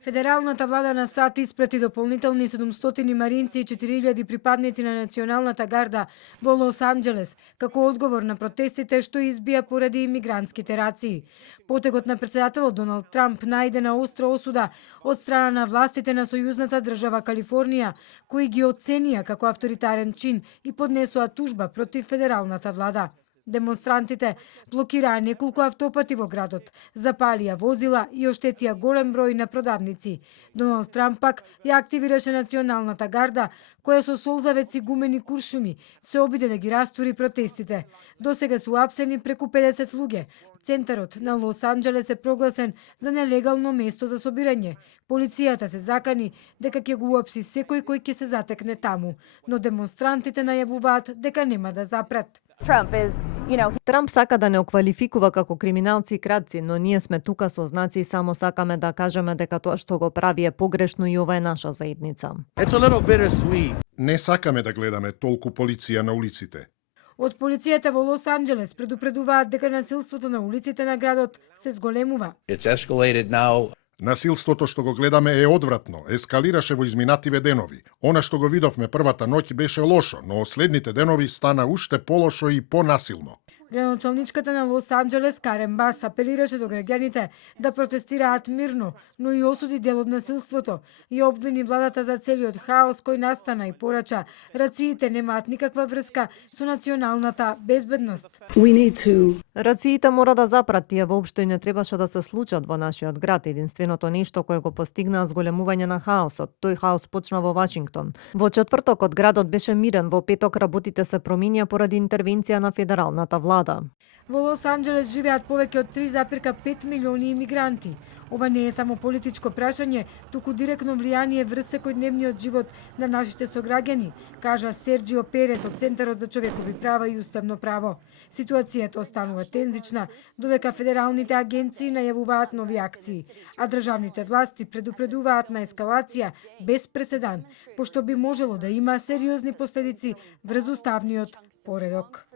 Федералната влада на САД испрати дополнителни 700 маринци и 4000 припадници на националната гарда во Лос Анџелес, како одговор на протестите што избија поради имигрантските рации. Потегот на претседателот Доналд Трамп најде на остра осуда од страна на властите на сојузната држава Калифорнија, кои ги оценија како авторитарен чин и поднесоа тужба против федералната влада. Демонстрантите блокираа неколку автопати во градот, запалија возила и оштетија голем број на продавници. Доналд Трамп пак ја активираше националната гарда, која со солзавеци, гумени куршуми се обиде да ги растури протестите. Досега се уапсени преку 50 луѓе. Центарот на Лос Анџелес е прогласен за нелегално место за собирање. Полицијата се закани дека ќе го уапси секој кој ќе се затекне таму, но демонстрантите најавуваат дека нема да запрат. Трамп сака да не оквалификува како криминалци и крадци, но ние сме тука со знаци и само сакаме да кажеме дека тоа што го прави е погрешно и ова е наша заедница. Не сакаме да гледаме толку полиција на улиците. Од полицијата во Лос Анџелес предупредуваат дека насилството на улиците на градот се зголемува. Насилството што го гледаме е одвратно, ескалираше во изминативе денови. Она што го видовме првата ноќ беше лошо, но следните денови стана уште полошо и понасилно. Градоначалничката на Лос Анџелес Карен Бас апелираше до граѓаните да протестираат мирно, но и осуди дел од насилството и обвини владата за целиот хаос кој настана и порача рациите немаат никаква врска со националната безбедност. Рациите мора да запрат, тие воопшто и не требаше да се случат во нашиот град. Единственото нешто кое го постигнаа зголемување на хаосот. Тој хаос почна во Вашингтон. Во четвртокот градот беше мирен, во петок работите се променија поради интервенција на федералната влада. Во Лос Анџелес живеат повеќе од 3,5 милиони имигранти. Ова не е само политичко прашање, туку директно влијание врз секојдневниот живот на нашите сограѓани, кажа Серджио Перес од Центарот за човекови права и уставно право. Ситуацијата останува тензична, додека федералните агенции најавуваат нови акции, а државните власти предупредуваат на ескалација без преседан, пошто би можело да има сериозни последици врз уставниот поредок.